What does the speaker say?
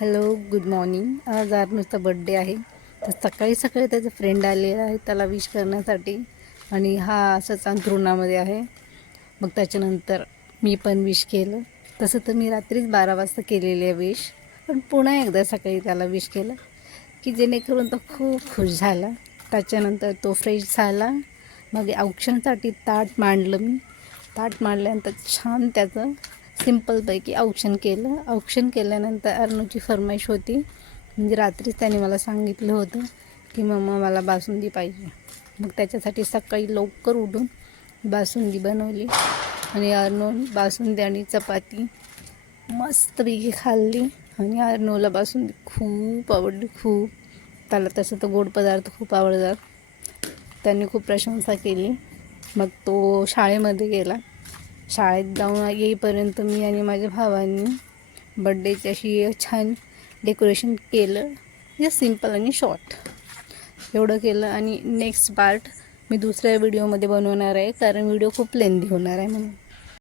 Hello, good morning. आज अर्नूचा birthday आहे. तर सकाळी सकाळी त्याचा फ्रेंड आलेला आहे त्याला विश करण्यासाठी. आणि हा असंच अंथरुणामध्ये आहे. मग त्याच्यानंतर मी पण विश केलं. तसं तर मी रात्रीच 12 वाजता केलेली आहे विश, पण पुन्हा एकदा सकाळी त्याला विश केलं की जेणेकरून तो खूप खुश झाला. त्याच्यानंतर तो फ्रेश झाला. मग औक्षणासाठी ताट मांडलं मी. ताट मांडल्यानंतर छान त्याचं सिम्पलपैकी औक्षण केलं. औक्षण केल्यानंतर अर्नूची फरमाईश होती, म्हणजे रात्रीच त्याने मला सांगितलं होतं की मम्मा मला बासुंदी पाहिजे. मग त्याच्यासाठी सकाळी लवकर उठून बासुंदी बनवली आणि अर्नून बासुंदी आणि चपाती मस्तपैकी खाल्ली. आणि अर्नूला बासुंदी खूप आवडली, खूप. त्याला तसं तर गोड पदार्थ खूप आवडतात. त्यांनी खूप प्रशंसा केली. मग तो शाळेमध्ये गेला. शाळेत जाऊन येईपर्यंत मी आणि माझ्या भावांनी बड्डेची अशी छान डेकोरेशन केलं. म्हणजे सिम्पल आणि शॉर्ट एवढं केलं. आणि नेक्स्ट पार्ट मी दुसऱ्या व्हिडिओमध्ये बनवणार आहे, कारण व्हिडिओ खूप लेंदी होणार आहे म्हणून.